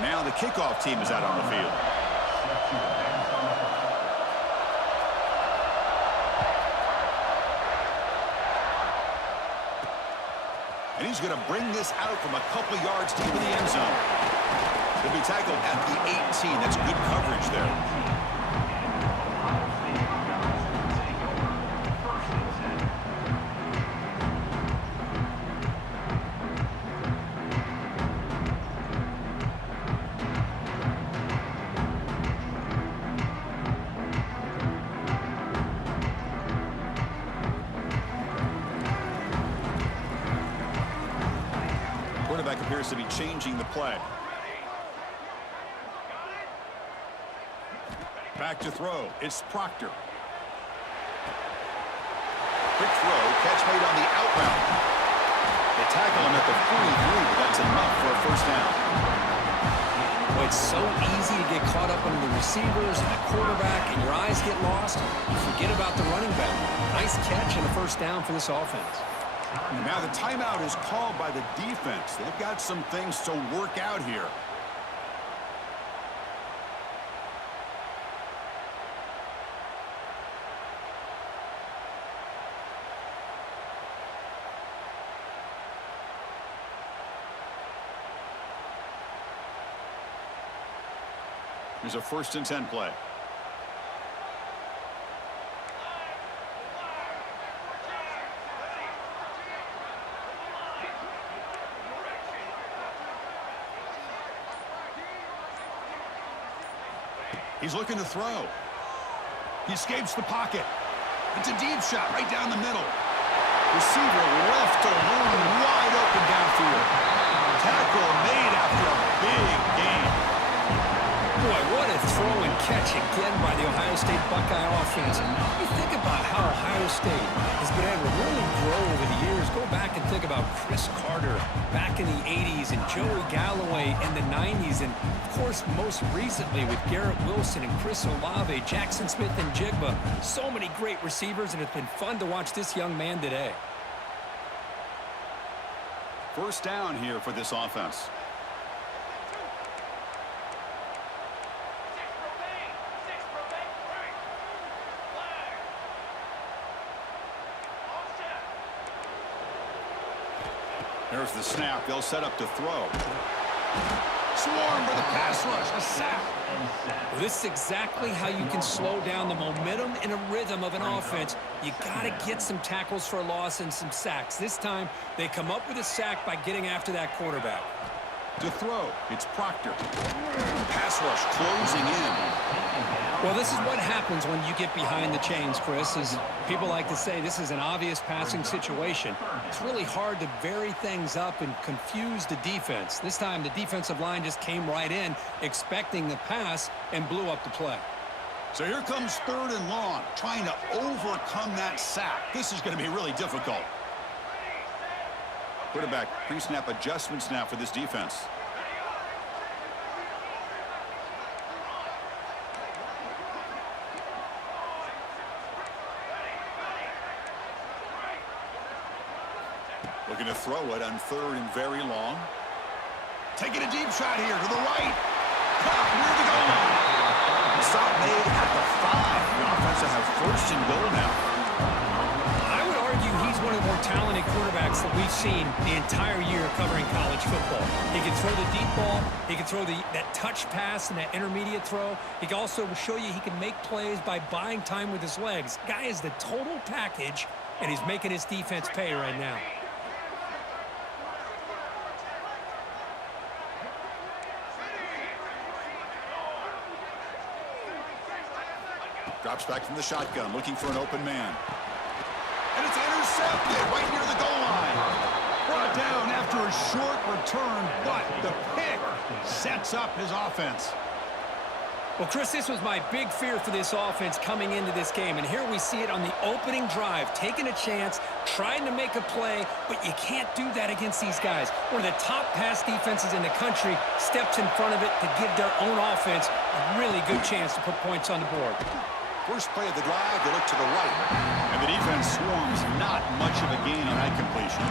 Now the kickoff team is out on the field. And he's going to bring this out from a couple yards deep in the end zone. He'll be tackled at the 18. That's good coverage there. Quarterback appears to be changing the play. Back to throw. It's Proctor. Quick throw. Catch made on the out route. They tackle him at the 43, but that's enough for a first down. Well, it's so easy to get caught up under the receivers and the quarterback, and your eyes get lost. You forget about the running back. Nice catch and a first down for this offense. Now the timeout is called by the defense. They've got some things to work out here. Here's a 1st and 10 play. He's looking to throw. He escapes the pocket. It's a deep shot right down the middle. Receiver left alone, wide open downfield. Tackle made after a big gain. Boy, what a throw and catch again by the Ohio State Buckeye offense. You think about how Ohio State has been able to really grow over the years. Go back and think about Chris Carter back in the 80s and Joey Galloway in the 90s. And, of course, most recently with Garrett Wilson and Chris Olave, Jackson Smith and Jigba. So many great receivers, and it's been fun to watch this young man today. First down here for this offense. There's the snap. They'll set up to throw. Swarm for the pass rush. A sack. Well, this is exactly how you can slow down the momentum and a rhythm of an offense. You got to get some tackles for a loss and some sacks. This time, they come up with a sack by getting after that quarterback. To throw, it's Proctor. Pass rush closing in. Well, this is what happens when you get behind the chains, Chris. As people like to say, this is an obvious passing situation. It's really hard to vary things up and confuse the defense. This time, the defensive line just came right in, expecting the pass, and blew up the play. So here comes 3rd and long, trying to overcome that sack. This is going to be really difficult. Quarterback pre-snap adjustments now for this defense. Looking to throw it on 3rd and very long. Taking a deep shot here to the right. Caught near the goal line. Stop made at the 5. The offense will have 1st and goal now. I would argue he's one of the more talented quarterbacks that we've seen the entire year covering college football. He can throw the deep ball. He can throw that touch pass and that intermediate throw. He can also show you he can make plays by buying time with his legs. Guy is the total package, and he's making his defense pay right now. Drops back from the shotgun, looking for an open man. And it's intercepted right near the goal line. Brought down after a short return, but the pick sets up his offense. Well, Chris, this was my big fear for this offense coming into this game. And here we see it on the opening drive, taking a chance, trying to make a play, but you can't do that against these guys. One of the top pass defenses in the country steps in front of it to give their own offense a really good chance to put points on the board. First play of the drive, they look to the right. And the defense swarms, not much of a gain on that completion.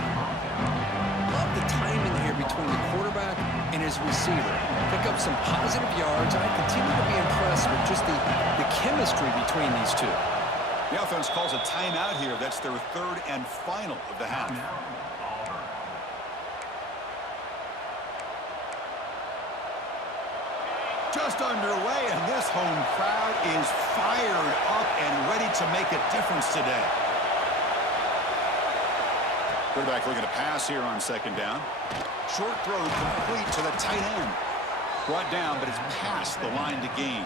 Love the timing here between the quarterback and and his receiver. Pick up some positive yards. I continue to be impressed with just the chemistry between these two. The offense calls a timeout here. That's their third and final of the half. Just underway, and this home crowd is fired up and ready to make a difference today. Quarterback looking to pass here on second down. Short throw complete to the tight end. Brought down, but it's past the line to gain.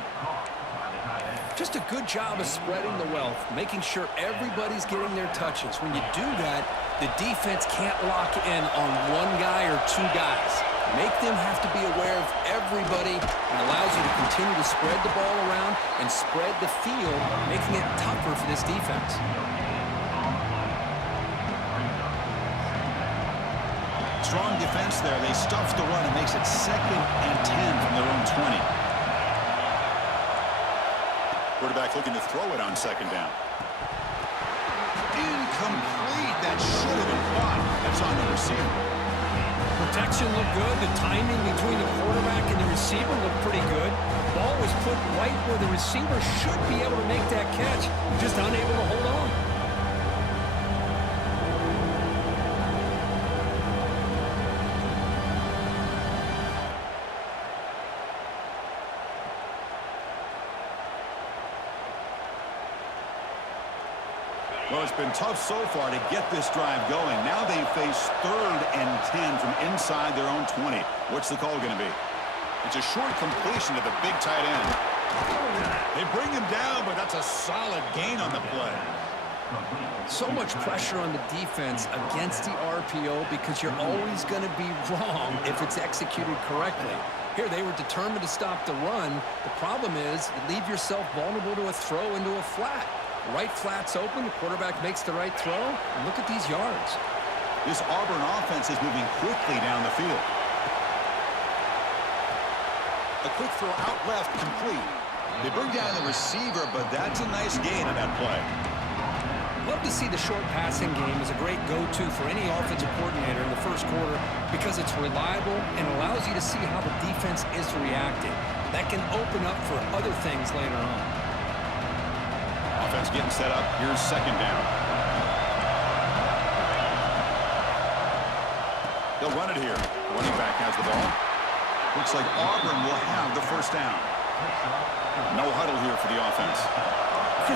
Just a good job of spreading the wealth, making sure everybody's getting their touches. When you do that, the defense can't lock in on one guy or two guys. Make them have to be aware of everybody, and allows you to continue to spread the ball around and spread the field, making it tougher for this defense. Strong defense there. They stuff the run and makes it 2nd and 10 from their own 20. Quarterback looking to throw it on second down. Incomplete. That should have been caught. That's on the receiver. Protection looked good. The timing between the quarterback and the receiver looked pretty good. Ball was put right where the receiver should be able to make that catch. Just unable to hold on. Well, it's been tough so far to get this drive going. Now they face 3rd and 10 from inside their own 20. What's the call going to be? It's a short completion to the big tight end. They bring him down, but that's a solid gain on the play. So much pressure on the defense against the RPO because you're always going to be wrong if it's executed correctly. Here, they were determined to stop the run. The problem is you leave yourself vulnerable to a throw into a flat. Right flat's open, the quarterback makes the right throw, and look at these yards. This Auburn offense is moving quickly down the field. A quick throw out left, complete. They bring down the receiver, but that's a nice gain on that play. Love to see the short passing game as a great go-to for any offensive coordinator in the first quarter because it's reliable and allows you to see how the defense is reacting. That can open up for other things later on. Offense getting set up. Here's second down. They'll run it here. Running back has the ball. Looks like Auburn will have the first down. No huddle here for the offense.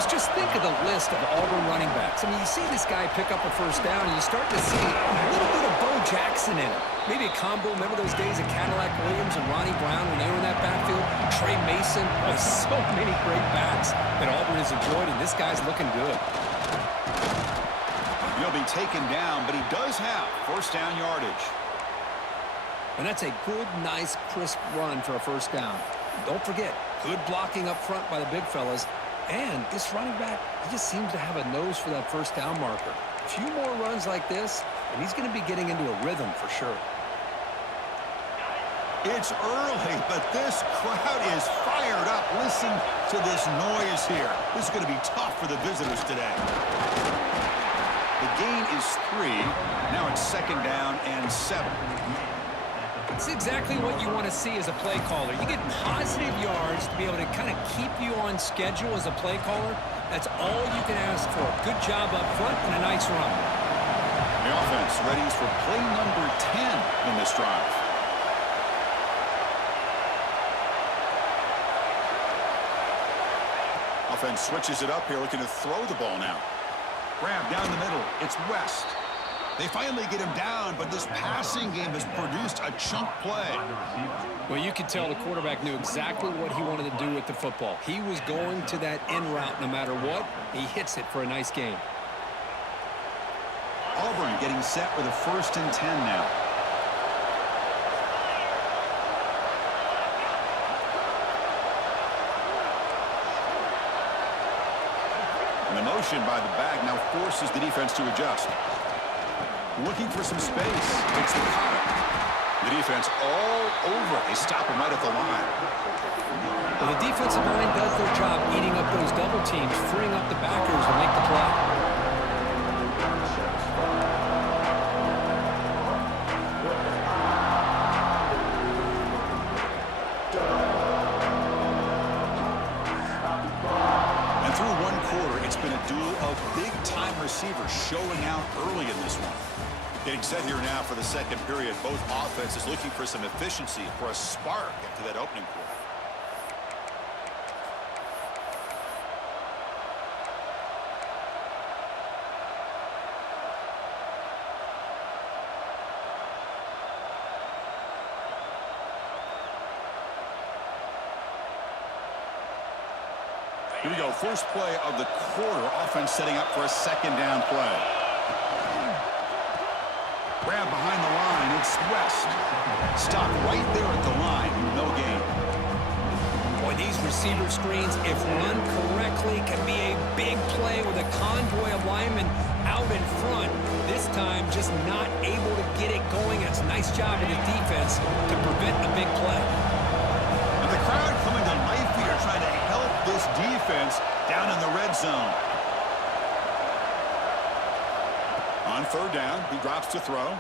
Just think of the list of Auburn running backs. I mean, you see this guy pick up a first down, and you start to see a little bit of Bo Jackson in it. Maybe a combo. Remember those days of Cadillac Williams and Ronnie Brown when they were in that backfield? Trey Mason. Oh, so many great backs that Auburn has enjoyed, and this guy's looking good. He'll be taken down, but he does have first down yardage. And that's a good, nice, crisp run for a first down. Don't forget, good blocking up front by the big fellas. And this running back, he just seems to have a nose for that first down marker. A few more runs like this, and he's going to be getting into a rhythm for sure. It's early, but this crowd is fired up. Listen to this noise here. This is going to be tough for the visitors today. The gain is 3. Now it's second down and 7. It's exactly what you want to see as a play caller. You get positive yards to be able to kind of keep you on schedule as a play caller. That's all you can ask for. Good job up front and a nice run. The offense ready for play number 10 in this drive. Offense switches it up here, looking to throw the ball now. Grab down the middle. It's West. They finally get him down, but this passing game has produced a chunk play. Well, you could tell the quarterback knew exactly what he wanted to do with the football. He was going to that in route no matter what. He hits it for a nice gain. Auburn getting set with a first and 10 now. And the motion by the back now forces the defense to adjust. Looking for some space. It's the cutter. The defense all over. They stop him right at the line. Well, the defensive line does their job eating up those double teams, freeing up the backers to make the play. duel of big-time receivers showing out early in this one. Getting set here now for the second period. Both offenses looking for some efficiency, for a spark into that opening quarter. Here we go, first play of the quarter. Offense setting up for a second down play. Grab behind the line, it's West. Stop right there at the line, no gain. Boy, these receiver screens, if run correctly, can be a big play with a convoy of linemen out in front. This time, just not able to get it going. It's a nice job of the defense to prevent a big play. And the crowd coming to life here, trying to help this defense down in the red zone. On third down, he drops to throw.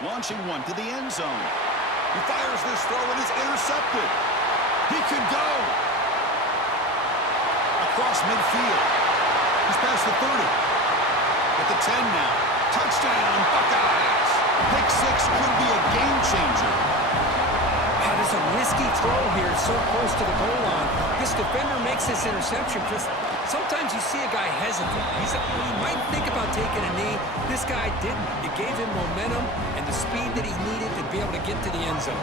Launching one to the end zone. He fires this throw and it's intercepted. He could go. Across midfield. He's past the 30. At the 10 now. Touchdown, Buckeyes. Pick six could be a game changer. It's a risky throw here, so close to the goal line. This defender makes this interception because sometimes you see a guy hesitant. He might think about taking a knee. This guy didn't. It gave him momentum and the speed that he needed to be able to get to the end zone.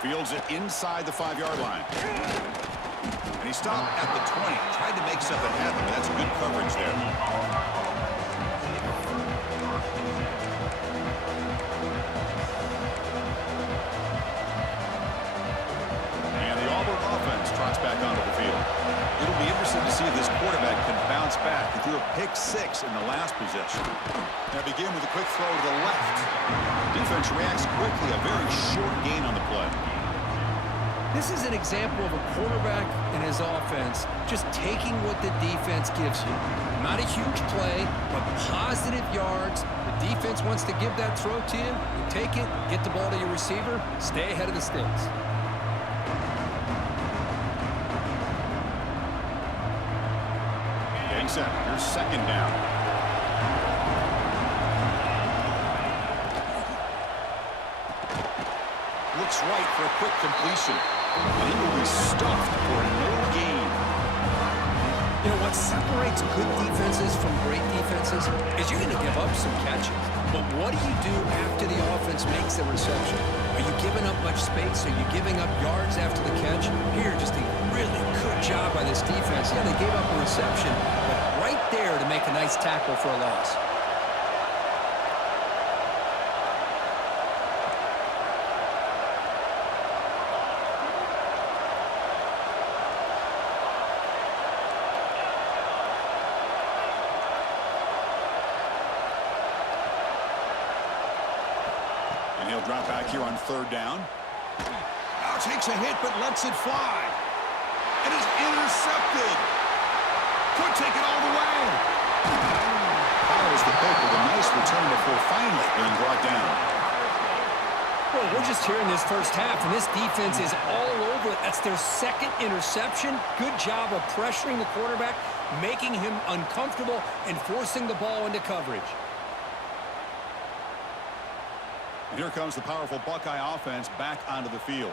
Fields it inside the 5-yard line. And he stopped at the 20. Tried to make something happen, but that's good coverage there. And the Auburn offense trots back onto the field. It'll be interesting to see if this quarterback can bounce back. He threw a pick six in the last possession. Now begin with a quick throw to the left. Defense reacts quickly. A very short gain on the play. This is an example of a quarterback and his offense just taking what the defense gives you. Not a huge play, but positive yards. The defense wants to give that throw to you. You take it, get the ball to your receiver, stay ahead of the sticks. Getting set. Here's second down. Looks right for a quick completion. And he will be stuffed for no gain. You know, what separates good defenses from great defenses is you're going to give up some catches. But what do you do after the offense makes the reception? Are you giving up much space? Are you giving up yards after the catch? Here, just a really good job by this defense. Yeah, they gave up a reception, but right there to make a nice tackle for a loss. He'll drop back here on third down. Now takes a hit, but lets it fly. And is intercepted. Could take it all the way. Follows the pick with a nice return before finally being brought down. Well, we're just here in this first half, and this defense is all over it. That's their second interception. Good job of pressuring the quarterback, making him uncomfortable, and forcing the ball into coverage. Here comes the powerful Buckeye offense back onto the field.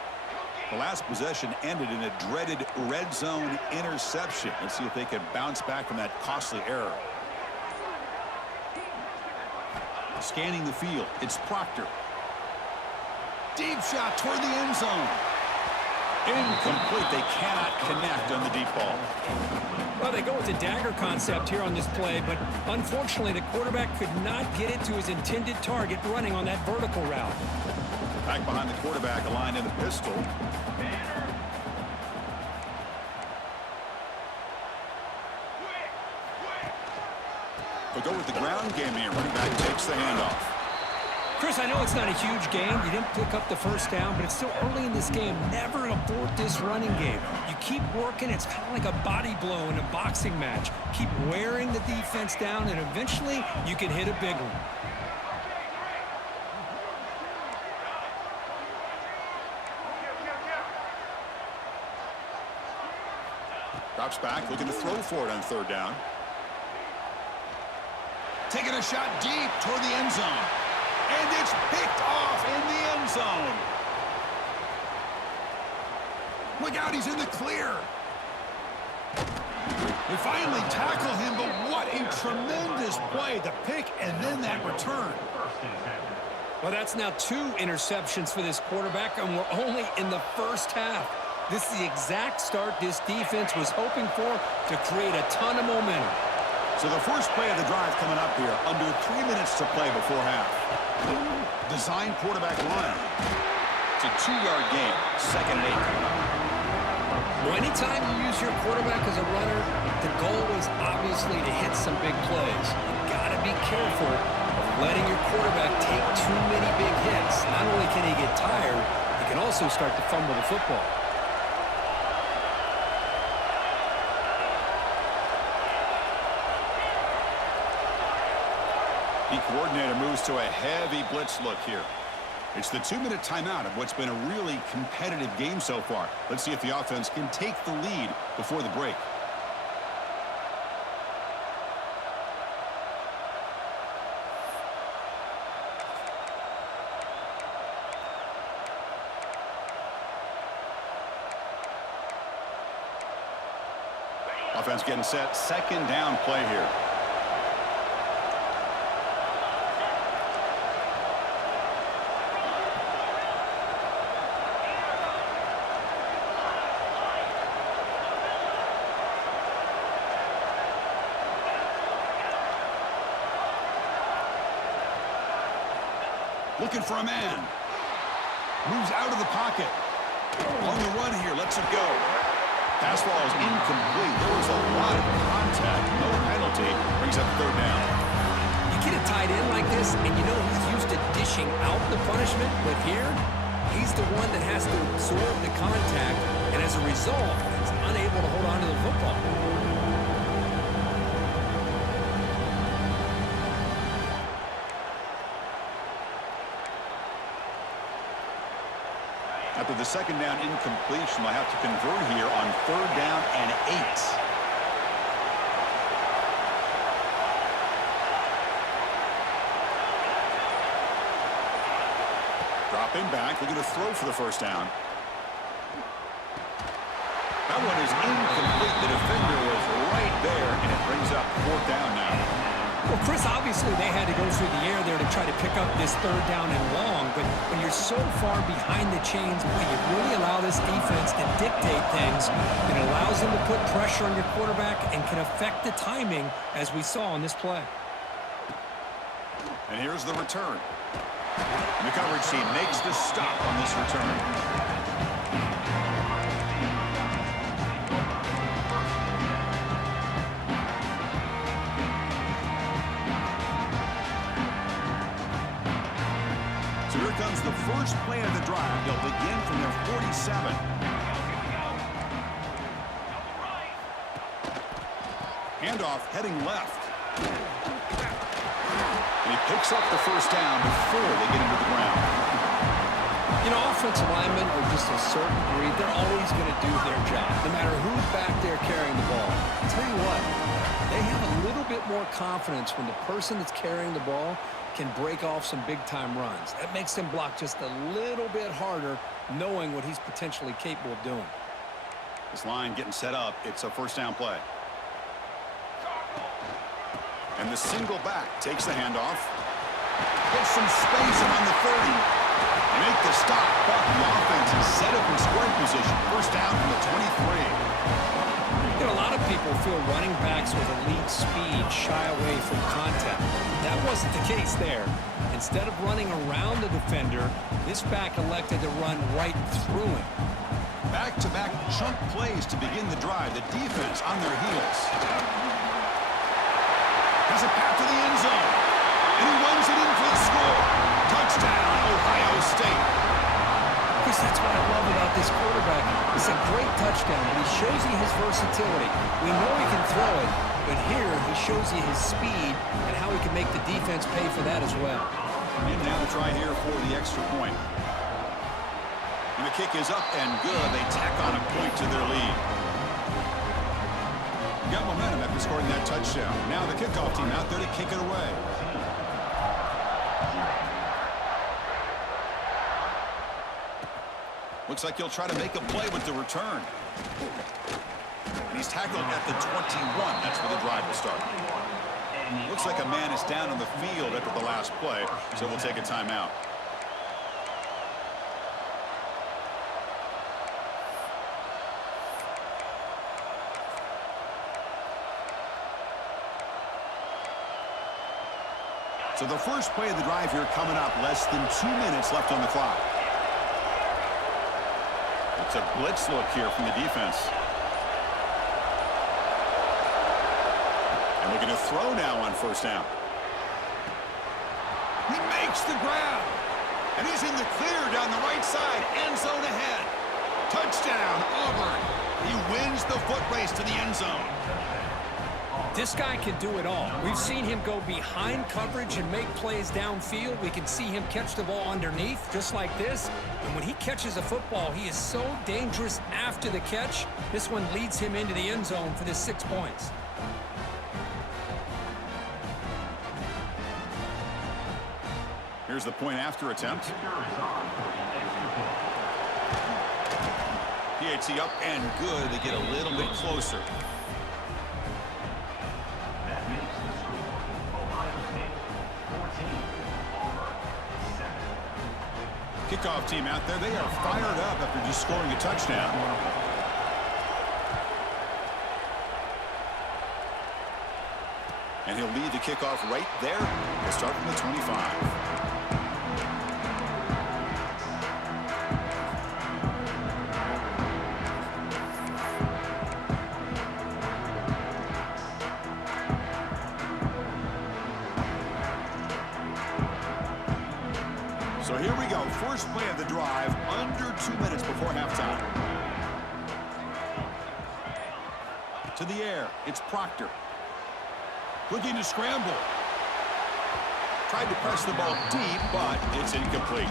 The last possession ended in a dreaded red zone interception. Let's see if they can bounce back from that costly error. Scanning the field, it's Proctor. Deep shot toward the end zone. Incomplete. They cannot connect on the deep ball. Well, they go with the dagger concept here on this play, but unfortunately the quarterback could not get it to his intended target running on that vertical route. Back behind the quarterback, aligned in the pistol. They'll go with the ground game here. Running back takes the handoff. Chris, I know it's not a huge game. You didn't pick up the first down, but it's still early in this game. Never abort this running game. You keep working. It's kind of like a body blow in a boxing match. Keep wearing the defense down, and eventually you can hit a big one. Drops back, looking to throw for it on third down. Taking a shot deep toward the end zone. And it's picked off in the end zone. Look out, he's in the clear. They finally tackle him, but what a tremendous play. The pick and then that return. Well, that's now 2 interceptions for this quarterback, and we're only in the first half. This is the exact start this defense was hoping for to create a ton of momentum. So the first play of the drive coming up here, under 3 minutes to play before half. Design quarterback run. It's a 2-yard gain, 2nd and 8 coming up. Well, anytime you use your quarterback as a runner, the goal is obviously to hit some big plays. You've got to be careful of letting your quarterback take too many big hits. Not only can he get tired, he can also start to fumble the football. The coordinator moves to a heavy blitz look here. It's the 2-minute timeout of what's been a really competitive game so far. Let's see if the offense can take the lead before the break. Offense getting set. 2nd down play here. Looking for a man. Moves out of the pocket. On the run here, lets it go. Pass ball is incomplete. There was a lot of contact. No penalty. Brings up 3rd down. You get a tight end like this, and you know he's used to dishing out the punishment, but here, he's the one that has to absorb the contact, and as a result, he's unable to hold on to the football. After the 2nd down incompletion, they'll have to convert here on 3rd down and 8. Dropping back, looking to throw for the 1st down. That one is incomplete. The defender was right there, and it brings up 4th down now. Well, Chris, obviously they had to go through the air there to try to pick up this 3rd down and long, but when you're so far behind the chains, boy, you really allow this defense to dictate things. It allows them to put pressure on your quarterback and can affect the timing, as we saw on this play. And here's the return. The coverage team makes the stop on this return. So here comes the first play of the drive. They'll begin from their 47. Handoff heading left. And he picks up the 1st down before they get him to the ground. You know, offensive linemen are just a certain breed. They're always going to do their job, no matter who's back there carrying the ball. I'll tell you what, they have a little bit more confidence when the person that's carrying the ball can break off some big-time runs. That makes them block just a little bit harder, knowing what he's potentially capable of doing. This line getting set up. It's a 1st down play. And the single back takes the handoff. Gets some space on the 30. They make the stop, but the offense is set up in scoring position. 1st down from the 23. You know, a lot of people feel running backs with elite speed shy away from contact. That wasn't the case there. Instead of running around the defender, this back elected to run right through him. Back-to-back chunk plays to begin the drive. The defense on their heels. Has a path to the end zone. And he runs it in for the score. Touchdown, Ohio State. Chris, that's what I love about this quarterback. It's a great touchdown, and he shows you his versatility. We know he can throw it, but here he shows you his speed and how he can make the defense pay for that as well. And now the try here for the extra point. And the kick is up and good. They tack on a point to their lead. Got momentum after scoring that touchdown. Now the kickoff team out there to kick it away. Looks like he'll try to make a play with the return. And he's tackled at the 21. That's where the drive will start. Looks like a man is down on the field after the last play, so we'll take a timeout. So the first play of the drive here coming up, less than 2 minutes left on the clock. It's a blitz look here from the defense. And looking to throw now on first down. He makes the grab. And he's in the clear down the right side. End zone ahead. Touchdown, Auburn. He wins the foot race to the end zone. This guy can do it all. We've seen him go behind coverage and make plays downfield. We can see him catch the ball underneath, just like this. And when he catches a football, he is so dangerous after the catch. This one leads him into the end zone for the 6 points. Here's the point after attempt. PAT up and good. They get a little bit closer. Kickoff team out there, they are fired up after just scoring a touchdown. And he'll lead the kickoff right there. They'll start from the 25. So here we go, first play of the drive, under 2 minutes before halftime. To the air, it's Proctor. Looking to scramble. Tried to press the ball deep, but it's incomplete.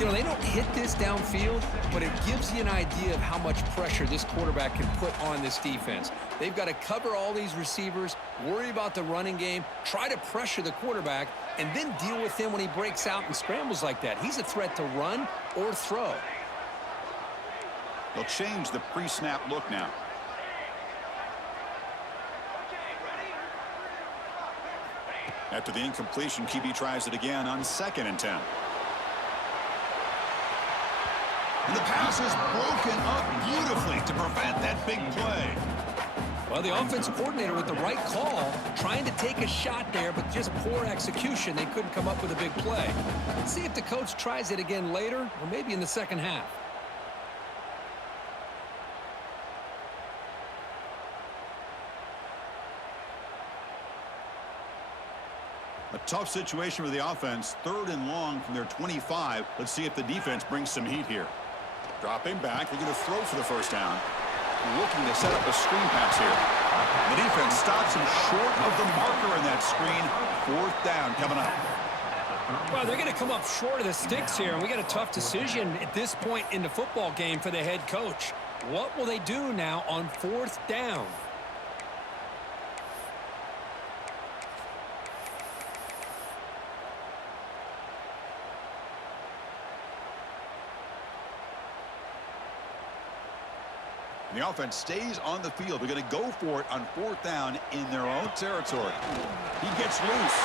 You know, they don't hit this downfield, but it gives you an idea of how much pressure this quarterback can put on this defense. They've got to cover all these receivers, worry about the running game, try to pressure the quarterback, and then deal with him when he breaks out and scrambles like that. He's a threat to run or throw. They'll change the pre-snap look now. After the incompletion, QB tries it again on 2nd and 10. And the pass is broken up beautifully to prevent that big play. Well, the offensive coordinator with the right call, trying to take a shot there, but just poor execution. They couldn't come up with a big play. Let's see if the coach tries it again later, or maybe in the second half. A tough situation for the offense. 3rd and long from their 25. Let's see if the defense brings some heat here. Dropping back, they're going to throw for the first down. Looking to set up a screen pass here. The defense stops him short of the marker in that screen. 4th down coming up. Well, they're going to come up short of the sticks here, and we got a tough decision at this point in the football game for the head coach. What will they do now on 4th down? The offense stays on the field. They're going to go for it on 4th down in their own territory. He gets loose.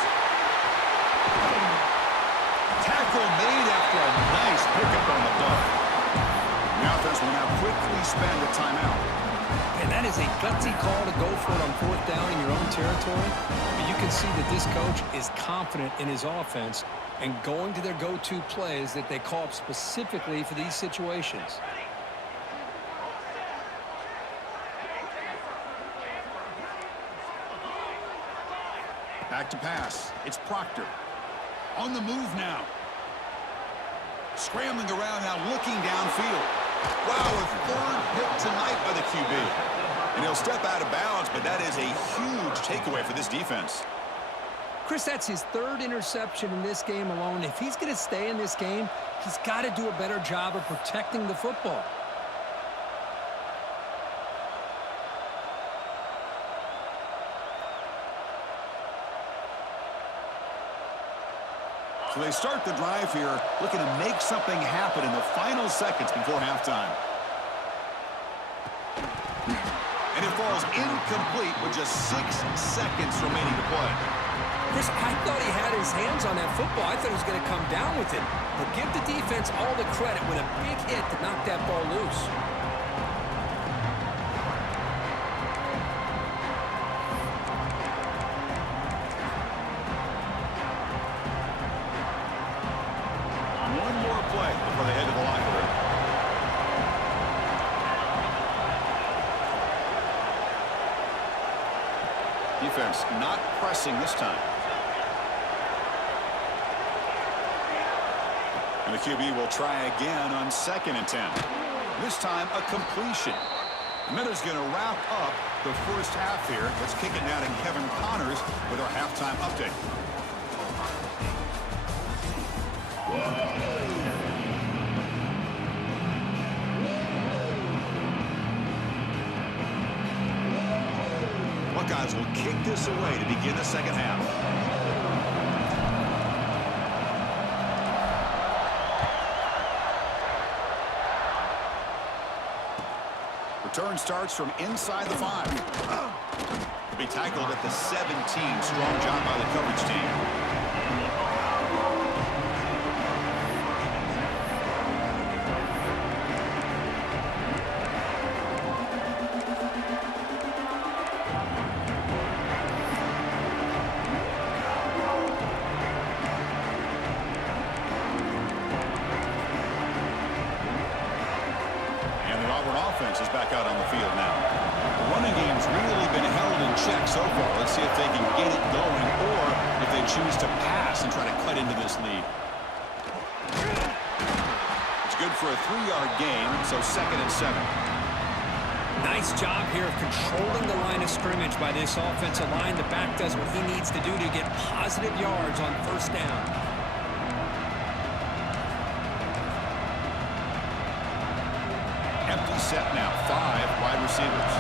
Tackle made after a nice pickup on the ball. The offense will now quickly spend a timeout. And that is a gutsy call to go for it on 4th down in your own territory. But you can see that this coach is confident in his offense and going to their go-to plays that they call up specifically for these situations. Back to pass. It's Proctor. On the move now. Scrambling around now, looking downfield. Wow, a third hit tonight by the QB. And he'll step out of bounds, but that is a huge takeaway for this defense. Chris, that's his third interception in this game alone. If he's going to stay in this game, he's got to do a better job of protecting the football. So they start the drive here, looking to make something happen in the final seconds before halftime. And it falls incomplete with just 6 seconds remaining to play. Chris, I thought he had his hands on that football. I thought he was going to come down with it. But give the defense all the credit with a big hit to knock that ball loose. One more play before they head to the locker room. Defense not pressing this time. And the QB will try again on 2nd and 10. This time a completion. Miller's going to wrap up the first half here. Let's kick it now to Kevin Connors with our halftime update. Buckeyes will kick this away to begin the second half. Return starts from inside the 5. To be tackled at the 17. Strong job by the coverage team. Is back out on the field now. The running game's really been held in check so far. Let's see if they can get it going or if they choose to pass and try to cut into this lead. It's good for a 3-yard gain, so 2nd and 7. Nice job here of controlling the line of scrimmage by this offensive line. The back does what he needs to do to get positive yards on first down. Empty set now, 5 wide receivers.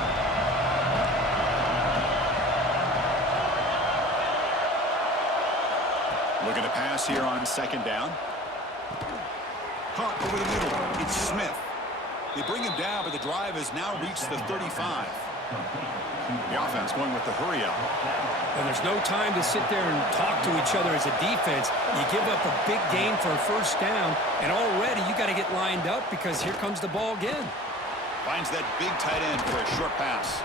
Looking to pass here on 2nd down. Caught over the middle. It's Smith. They bring him down, but the drive has now reached the 35. The offense going with the hurry up. And there's no time to sit there and talk to each other as a defense. You give up a big gain for a first down, and already you got to get lined up because here comes the ball again. Finds that big tight end for a short pass.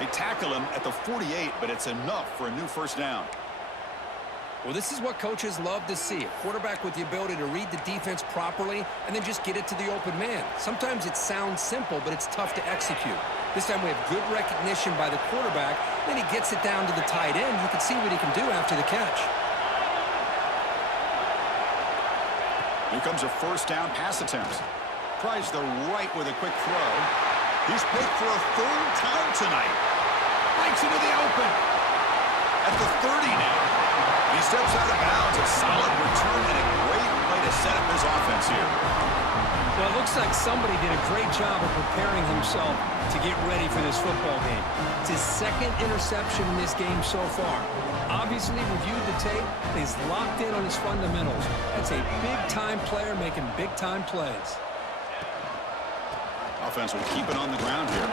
They tackle him at the 48, but it's enough for a new first down. Well, this is what coaches love to see. A quarterback with the ability to read the defense properly and then just get it to the open man. Sometimes it sounds simple, but it's tough to execute. This time we have good recognition by the quarterback. Then he gets it down to the tight end. You can see what he can do after the catch. Here comes a first down pass attempt. Tries the right with a quick throw. He's picked for a 3rd time tonight. Breaks into the open. At the 30 now. He steps out of bounds. A solid return and a great way to set up his offense here. Well, it looks like somebody did a great job of preparing himself to get ready for this football game. It's his 2nd interception in this game so far. Obviously reviewed the tape, and he's locked in on his fundamentals. That's a big-time player making big-time plays. Offense will keep it on the ground here.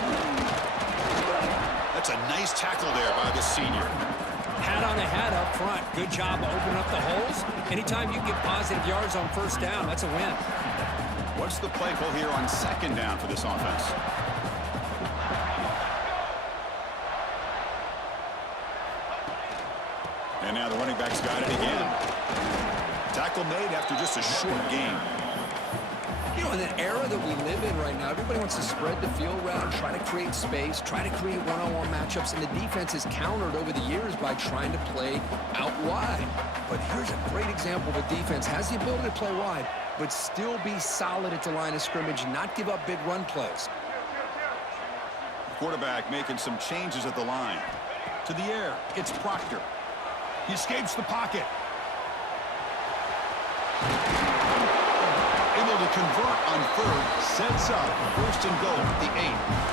That's a nice tackle there by the senior. Hat on the hat up front. Good job of opening up the holes. Anytime you get positive yards on first down, that's a win. What's the play call here on 2nd down for this offense? And now the running back's got it again. Tackle made after just a short game. You know, in an era that we live in right now, everybody wants to spread the field around, try to create space, try to create one-on-one matchups, and the defense is countered over the years by trying to play out wide. But here's a great example of a defense has the ability to play wide, but still be solid at the line of scrimmage and not give up big run plays. Quarterback making some changes at the line. To the air, it's Proctor. He escapes the pocket. Able to convert on third, sets up first and goal at the 8.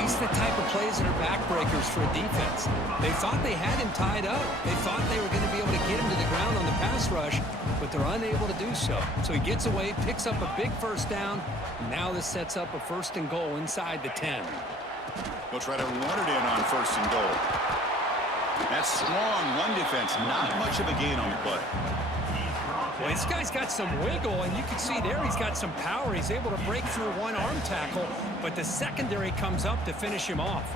These are the type of plays that are backbreakers for a defense. They thought they had him tied up. They thought they were going to be able to get him to the ground on the pass rush, but they're unable to do so. So he gets away, picks up a big first down. Now this sets up a first and goal inside the 10. They'll try to run it in on first and goal. That strong run defense, not much of a gain on the play. Well, this guy's got some wiggle, and you can see there he's got some power. He's able to break through one arm tackle, but the secondary comes up to finish him off.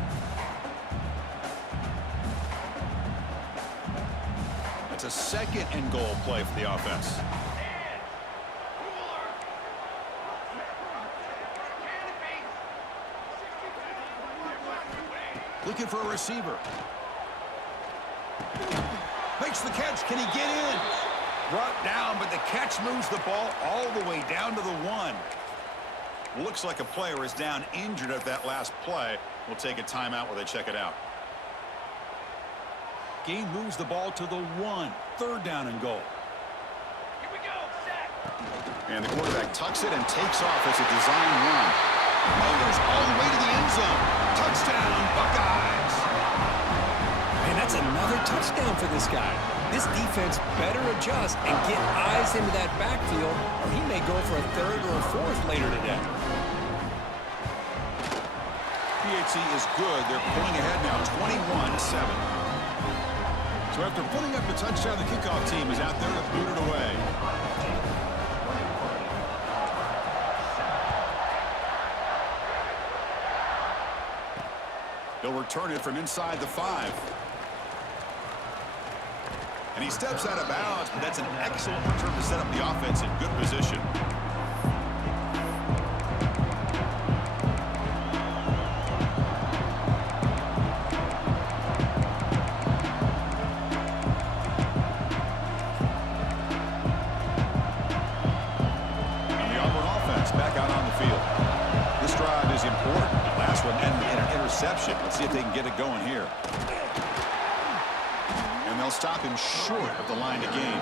That's a second and goal play for the offense. Looking for a receiver. Makes the catch. Can he get in? Brought down, but the catch moves the ball all the way down to the 1. Looks like a player is down injured at that last play. We'll take a timeout while they check it out. Game moves the ball to the 1. Third down and goal. Here we go, set. And the quarterback tucks it and takes off as a design run. Motors all the way to the end zone. Touchdown, Buckeyes. Man, that's another touchdown for this guy. This defense better adjust and get eyes into that backfield, or he may go for a third or a fourth later today. PHC is good. They're pulling ahead now, 21-7. So after putting up a touchdown, the kickoff team is out there to boot it away. They'll return it from inside the 5. And he steps out of bounds, but that's an excellent return to set up the offense in good position. And the Auburn offense back out on the field. This drive is important. Last one ended in an interception. Let's see if they can get it going here. And they'll stop him short of the line to gain.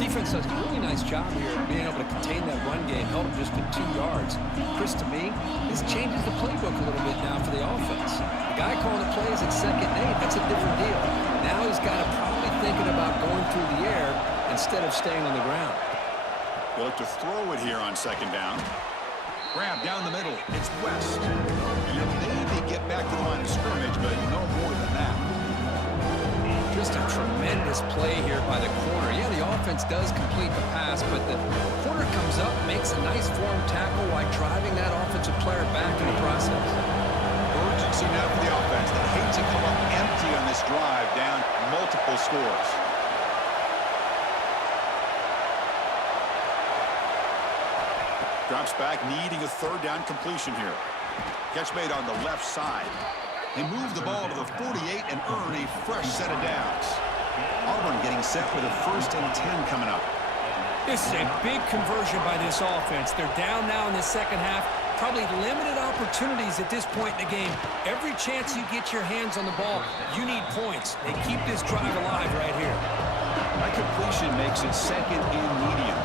Defense does a really nice job here of being able to contain that run game, held him just to 2 yards. Chris, to me, this changes the playbook a little bit now for the offense. The guy calling the plays at 2nd and 8, that's a different deal. Now he's got to probably thinking about going through the air instead of staying on the ground. They'll look to throw it here on 2nd down. Grab down the middle. It's West. And he'll maybe get back to the line of scrimmage, but no more than that. Just a tremendous play here by the corner. Yeah, the offense does complete the pass, but the corner comes up, makes a nice form tackle while driving that offensive player back in the process. Urgency now for the offense. They hate to come up empty on this drive, down multiple scores. Drops back, needing a 3rd down completion here. Catch made on the left side. They move the ball to the 48 and earn a fresh set of downs. Auburn getting set for the 1st and 10 coming up. This is a big conversion by this offense. They're down now in the 2nd half. Probably limited opportunities at this point in the game. Every chance you get your hands on the ball, you need points. They keep this drive alive right here. That completion makes it 2nd and medium.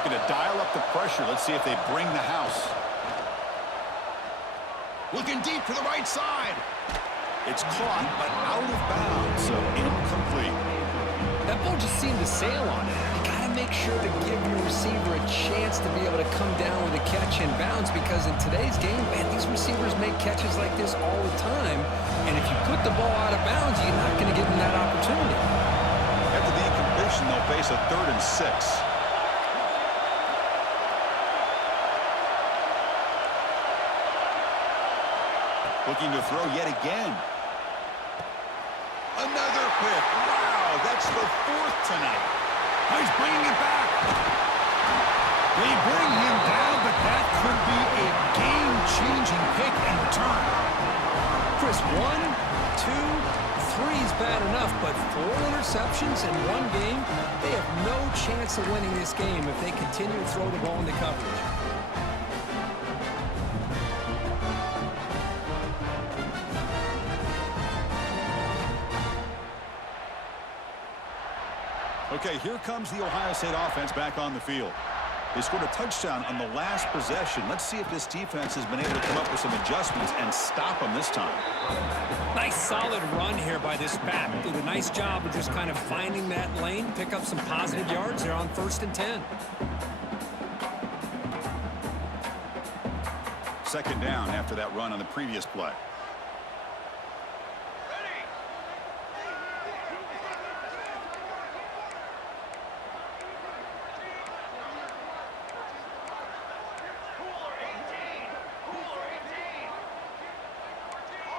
Looking to dial up the pressure. Let's see if they bring the house. Looking deep to the right side. It's caught, but out of bounds, so incomplete. That ball just seemed to sail on it. You got to make sure to give your receiver a chance to be able to come down with a catch and bounce, because in today's game, man, these receivers make catches like this all the time. And if you put the ball out of bounds, you're not going to give them that opportunity. After the incompletion, they'll face a 3rd and 6. Looking to throw yet again. Another pick. Wow, that's the 4th tonight. He's bringing it back. They bring him down, but that could be a game-changing pick and return. Chris, 1, 2, three's bad enough, but 4 interceptions in one game, they have no chance of winning this game if they continue to throw the ball into coverage. Okay, here comes the Ohio State offense back on the field. They scored a touchdown on the last possession. Let's see if this defense has been able to come up with some adjustments and stop them this time. Nice solid run here by this back. Did a nice job of just kind of finding that lane, pick up some positive yards there on 1st and 10. Second down after that run on the previous play.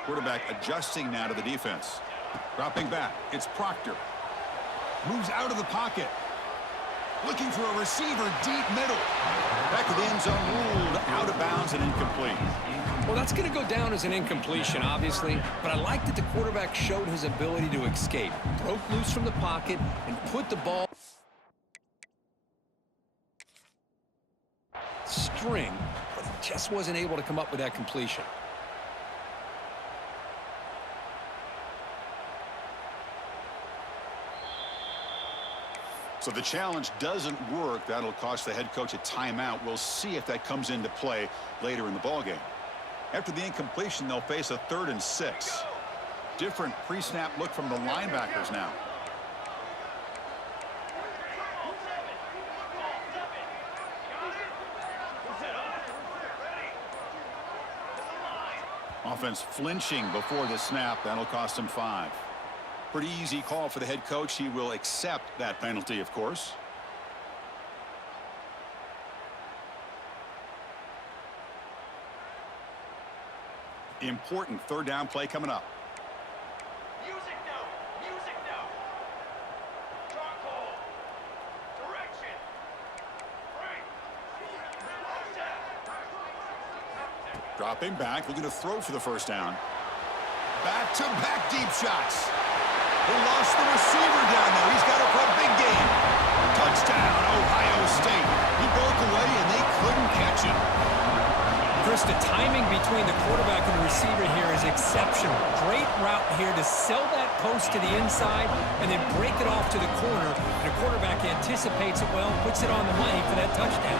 Quarterback adjusting now to the defense. Dropping back. It's Proctor. Moves out of the pocket. Looking for a receiver deep middle. Back of the end zone, ruled out of bounds and incomplete. Well, that's going to go down as an incompletion, obviously. But I like that the quarterback showed his ability to escape. Broke loose from the pocket and put the ball string, but he just wasn't able to come up with that completion. So the challenge doesn't work. That'll cost the head coach a timeout. We'll see if that comes into play later in the ballgame. After the incompletion, they'll face a 3rd and 6. Different pre-snap look from the linebackers now. Offense flinching before the snap. That'll cost him 5. Pretty easy call for the head coach. He will accept that penalty, of course. Important 3rd down play coming up. Music note. Music note. Charcoal. Direction. Break. Dropping back, looking to throw for the 1st down. Back-to-back deep shots. They lost the receiver down there. He's got it for a big game. Touchdown, Ohio State. He broke away, and they couldn't catch him. Chris, the timing between the quarterback and the receiver here is exceptional. Great route here to sell that post to the inside and then break it off to the corner. And the quarterback anticipates it well, puts it on the money for that touchdown.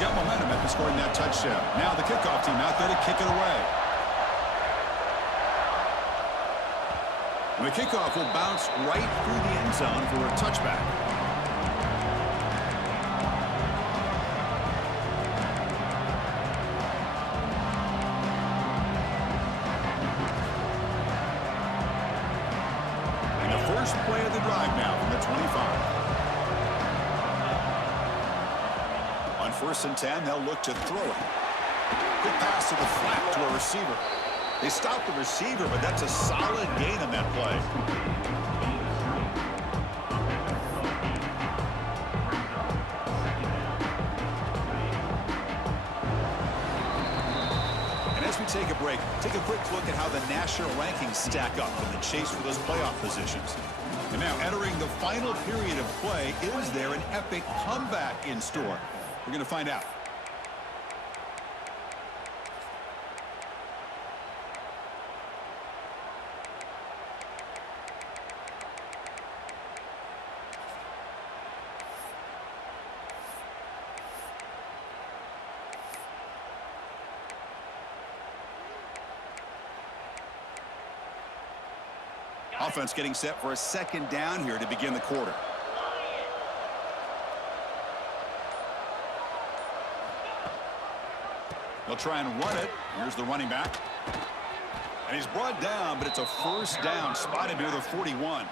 Got momentum after scoring that touchdown. Now the kickoff team out there to kick it away. And the kickoff will bounce right through the end zone for a touchback. And the first play of the drive now from the 25. On 1st and 10, they'll look to throw it. Good pass to the flat to a receiver. They stopped the receiver, but that's a solid gain on that play. And as we take a break, take a quick look at how the national rankings stack up in the chase for those playoff positions. And now entering the final period of play, is there an epic comeback in store? We're going to find out. Offense getting set for a 2nd down here to begin the quarter. They'll try and run it. Here's the running back. And he's brought down, but it's a 1st down, spotted near the 41.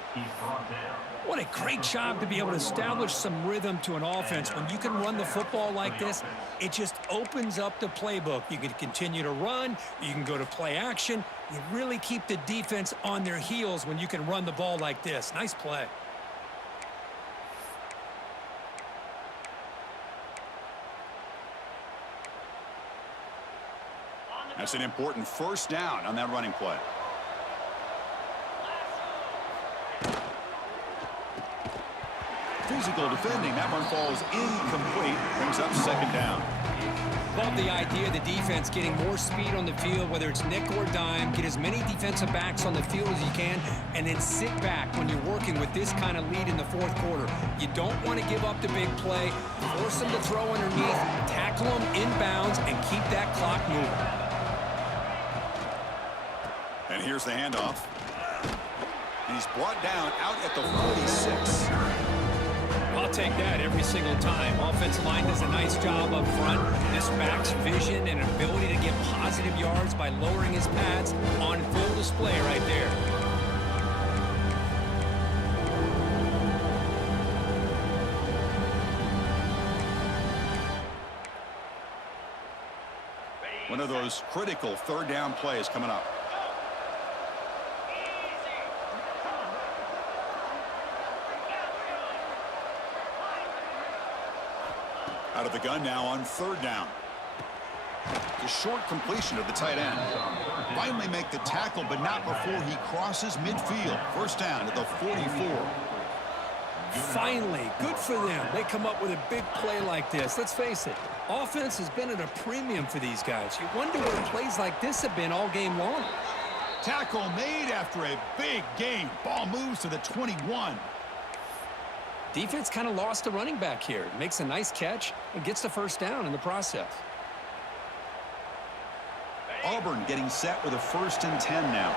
What a great job to be able to establish some rhythm to an offense. When you can run the football like this, it just opens up the playbook. You can continue to run. You can go to play action. You really keep the defense on their heels when you can run the ball like this. Nice play. That's an important 1st down on that running play. physical defending. That one falls incomplete. Brings up second down. Love the idea of the defense getting more speed on the field, whether it's nickel or dime. Get as many defensive backs on the field as you can, and then sit back when you're working with this kind of lead in the fourth quarter. You don't want to give up the big play. Force them to throw underneath, tackle them inbounds, and keep that clock moving. And here's the handoff. He's brought down out at the 46. I'll take that every single time. Offensive line does a nice job up front. This back's vision and ability to get positive yards by lowering his pads on full display right there. One of those critical third down plays coming up. Out of the gun now on third down. The short completion of the tight end. Finally make the tackle, but not before he crosses midfield. First down at the 44. Finally, good for them. They come up with a big play like this. Let's face it, offense has been at a premium for these guys. You wonder where plays like this have been all game long. Tackle made after a big gain. Ball moves to the 21. Defense kind of lost the running back here. Makes a nice catch and gets the first down in the process. Auburn getting set with a 1st and 10 now.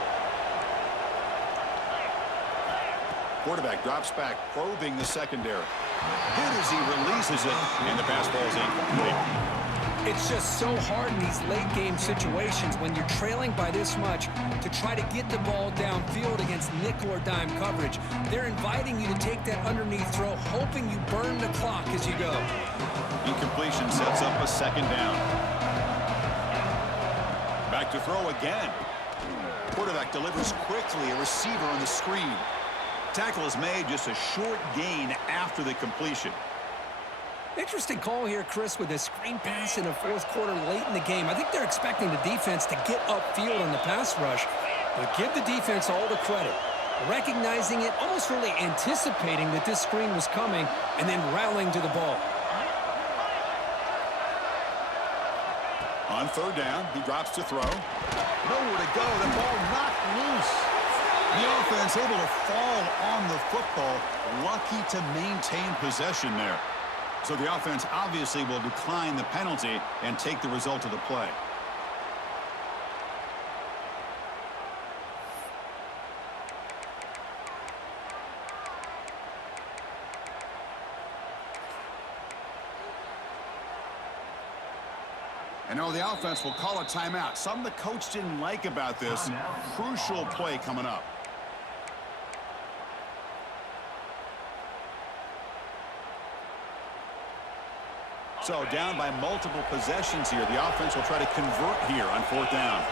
Quarterback drops back, probing the secondary. Hit as he releases it, and the pass ball is incomplete. It's just so hard in these late game situations when you're trailing by this much to try to get the ball downfield against nickel or dime coverage. They're inviting you to take that underneath throw, hoping you burn the clock as you go. Incompletion sets up a second down. Back to throw again. Quarterback delivers quickly, a receiver on the screen. Tackle is made, just a short gain after the completion. Interesting call here, Chris, with a screen pass in the fourth quarter late in the game. I think they're expecting the defense to get upfield on the pass rush, but give the defense all the credit. Recognizing it, almost really anticipating that this screen was coming, and then rallying to the ball. On third down, he drops to throw. Nowhere to go, the ball knocked loose. The offense able to fall on the football, lucky to maintain possession there. So the offense obviously will decline the penalty and take the result of the play. And now the offense will call a timeout. Something the coach didn't like about this. Crucial play coming up. So down by multiple possessions here. The offense will try to convert here on fourth down.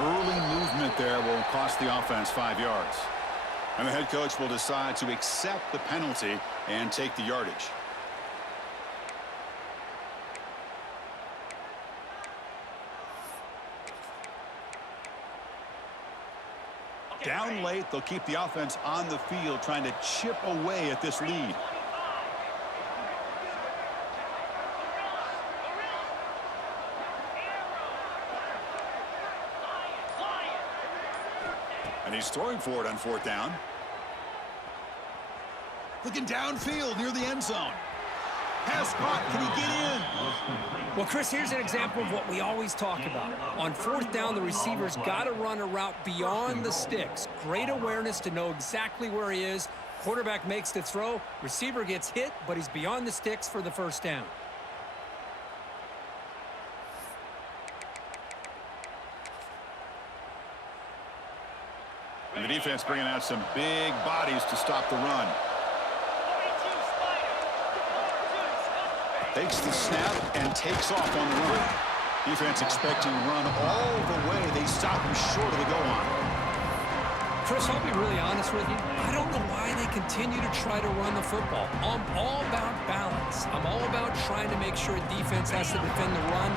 Early movement there will cost the offense 5 yards. And the head coach will decide to accept the penalty and take the yardage. Down late, they'll keep the offense on the field trying to chip away at this lead. And he's throwing for it on fourth down. Looking downfield near the end zone. Pass caught. Can he get in? Well, Chris, here's an example of what we always talk about. On fourth down, the receiver's got to run a route beyond the sticks. Great awareness to know exactly where he is. Quarterback makes the throw. Receiver gets hit, but he's beyond the sticks for the first down. And the defense bringing out some big bodies to stop the run. Takes the snap and takes off on the run. Defense expecting to run all the way. They stop him short of the goal line. Chris, I'll be really honest with you. I don't know why they continue to try to run the football. I'm all about balance. I'm all about trying to make sure defense has to defend the run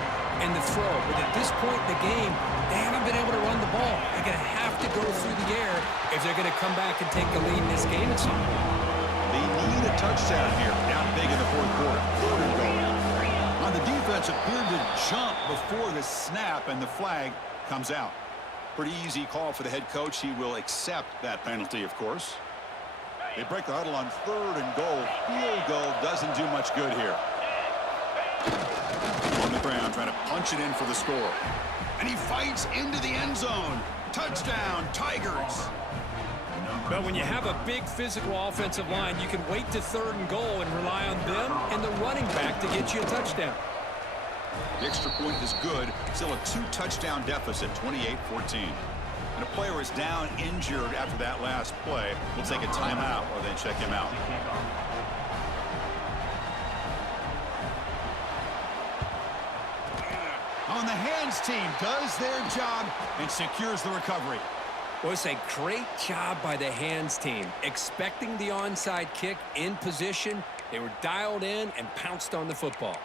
and the throw. But at this point in the game, they haven't been able to run the ball. They're going to have to go through the air if they're going to come back and take the lead in this game at some point. They need a touchdown here, down big in the fourth quarter. Third and goal. On the defense, appeared to jump before the snap, and the flag comes out. Pretty easy call for the head coach. He will accept that penalty, of course. They break the huddle on third and goal. Field goal doesn't do much good here. On the ground, trying to punch it in for the score. And he fights into the end zone. Touchdown, Tigers. But when you have a big physical offensive line, you can wait to third and goal and rely on them and the running back to get you a touchdown. The extra point is good. Still a 2-touchdown deficit, 28-14. And a player is down injured after that last play. We'll take a timeout or then check him out. On the hands team does their job and secures the recovery. Well, it's a great job by the hands team. Expecting the onside kick in position, they were dialed in and pounced on the football.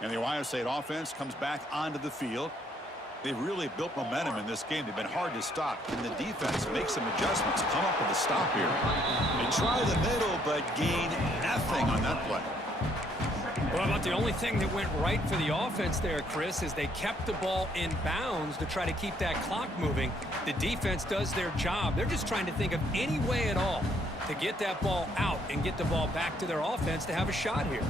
And the Ohio State offense comes back onto the field. They've really built momentum in this game. They've been hard to stop. And the defense makes some adjustments, come up with a stop here. They try the middle, but gain nothing on that play. Well, about the only thing that went right for the offense there, Chris, is they kept the ball in bounds to try to keep that clock moving. The defense does their job. They're just trying to think of any way at all to get that ball out and get the ball back to their offense to have a shot here.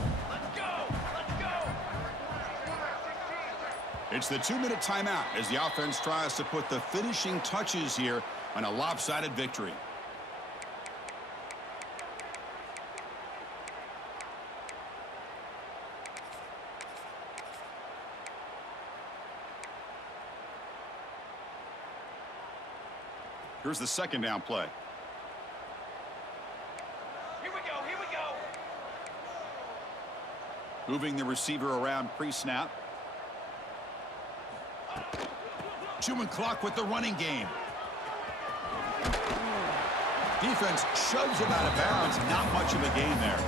It's the 2-minute timeout as the offense tries to put the finishing touches here on a lopsided victory. Here's the second down play. Here we go, here we go. Moving the receiver around pre-snap. Chewing clock with the running game. Defense shoves him out of bounds. Not much of a gain there.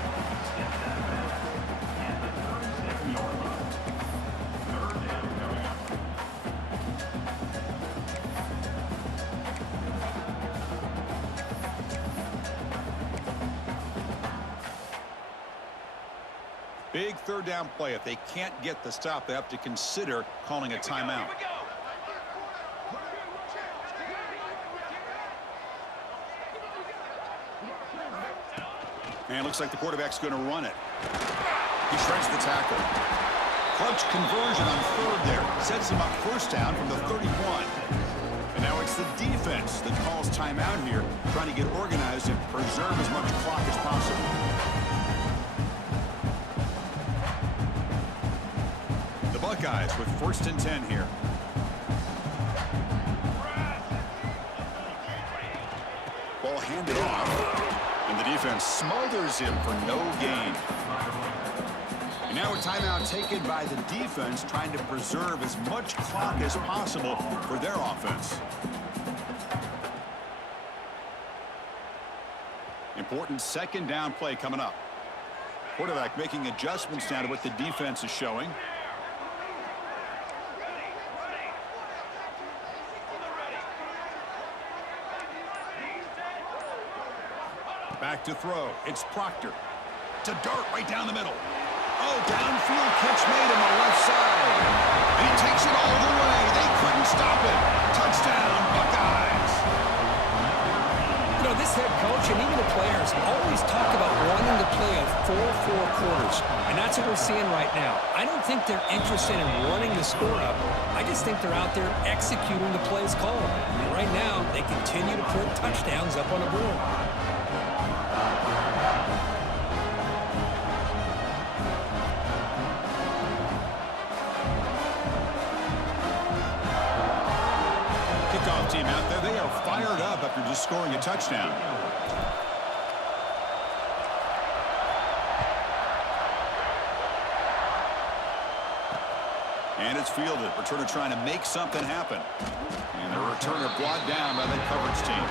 Big third down play. If they can't get the stop, they have to consider calling a timeout. And it looks like the quarterback's going to run it. He shreds the tackle. Clutch conversion on third there. Sets him up first down from the 31. And now it's the defense that calls timeout here, trying to get organized and preserve as much clock as possible. The Buckeyes with 1st and 10 here. Ball handed off. And the defense smothers him for no gain. And now a timeout taken by the defense, trying to preserve as much clock as possible for their offense. Important second down play coming up. Quarterback making adjustments now to what the defense is showing. Back to throw. It's Proctor. To dart right down the middle. Oh, downfield catch made on the left side. And he takes it all the way. They couldn't stop it. Touchdown, Buckeyes. You know, this head coach and even the players always talk about wanting to play a 4-4 quarters. And that's what we're seeing right now. I don't think they're interested in running the score up. I just think they're out there executing the plays called. And right now, they continue to put touchdowns up on the board. Team out there. They are fired up after just scoring a touchdown. And it's fielded. Returner trying to make something happen. And the returner brought down by the coverage team.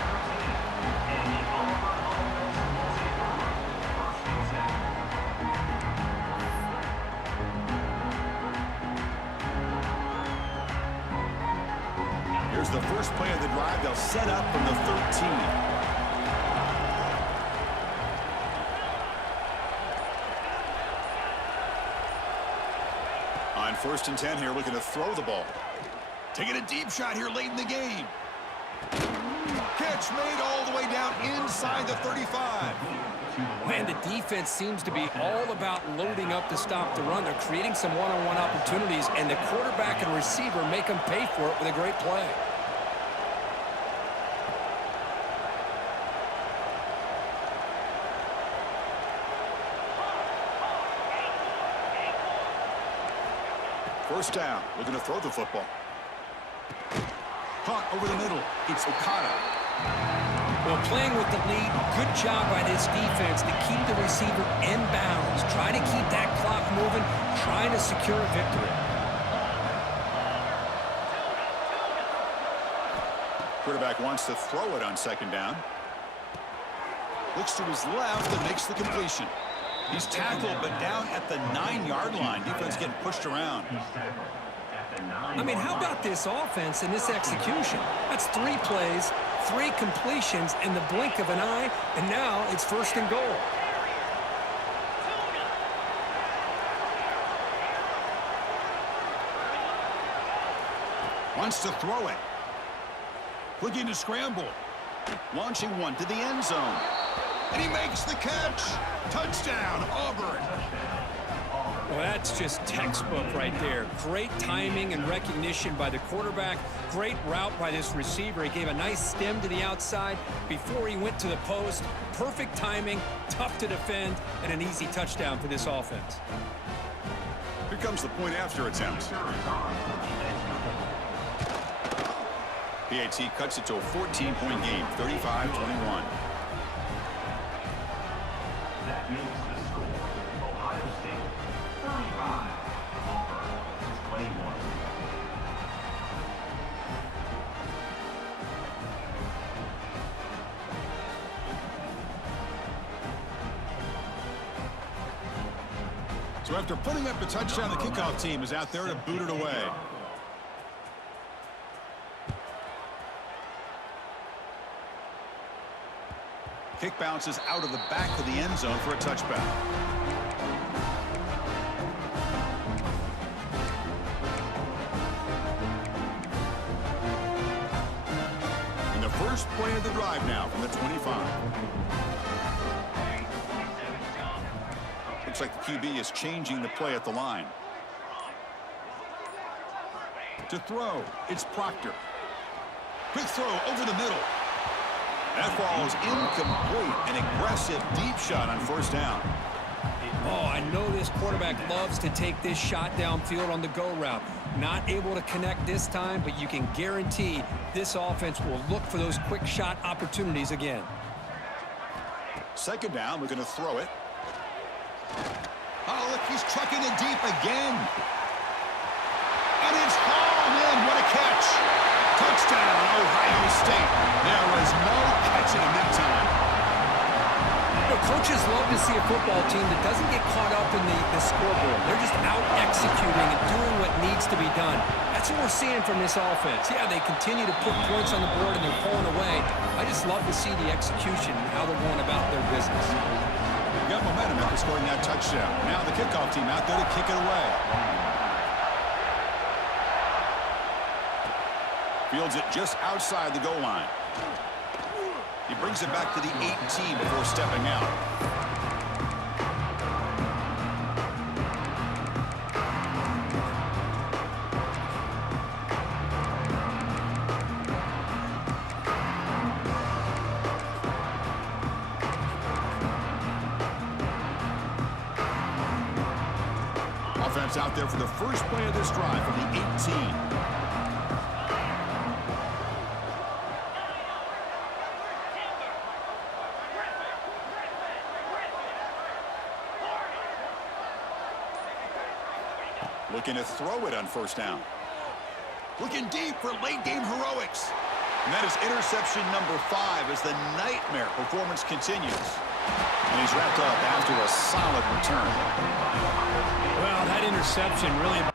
Here's the first play of the drive. They'll set up from the 13. On 1st and 10 here, looking to throw the ball. Taking a deep shot here late in the game. Catch made all the way down inside the 35. Man, the defense seems to be all about loading up to stop the run. They're creating some one-on-one opportunities, and the quarterback and receiver make them pay for it with a great play. First down, looking to throw the football. Caught over the middle. It's Okada. Well, playing with the lead, good job by this defense to keep the receiver in bounds. Try to keep that clock moving, trying to secure a victory. Quarterback wants to throw it on 2nd down. Looks to his left and makes the completion. He's tackled, but down at the 9-yard line. Defense getting pushed around. I mean, how about this offense and this execution? That's 3 plays, 3 completions in the blink of an eye, and now it's 1st and goal. Wants to throw it. Looking to scramble. Launching one to the end zone. And he makes the catch. Touchdown, Auburn. Well, that's just textbook right there. Great timing and recognition by the quarterback. Great route by this receiver. He gave a nice stem to the outside before he went to the post. Perfect timing, tough to defend, and an easy touchdown for this offense. Here comes the point after attempt. PAT cuts it to a 14-point game, 35-21. That makes the score Ohio State 35, Auburn 21. So after putting up the touchdown, the kickoff team is out there to boot it away. Kick bounces out of the back of the end zone for a touchback. And the first play of the drive now from the 25. Looks like the QB is changing the play at the line. To throw, it's Proctor. Quick throw over the middle. That ball is incomplete. An aggressive deep shot on 1st down. Oh, I know this quarterback loves to take this shot downfield on the go route. Not able to connect this time, but you can guarantee this offense will look for those quick shot opportunities again. 2nd down, looking to throw it. Oh, look, he's trucking it deep again. And it's hauled in. What a catch. Touchdown, Ohio State. There was no catching him that time. You know, coaches love to see a football team that doesn't get caught up in the scoreboard. They're just out executing and doing what needs to be done. That's what we're seeing from this offense. Yeah, they continue to put points on the board and they're pulling away. I just love to see the execution and how they're going about their business. Got momentum after scoring that touchdown. Now the kickoff team out there to kick it away. Fields it just outside the goal line. He brings it back to the 18 before stepping out. Offense out there for the first play of this drive from the 18. Looking to throw it on first down. Looking deep for late-game heroics. And that is interception number 5 as the nightmare performance continues. And he's wrapped up after a solid return. Well, that interception really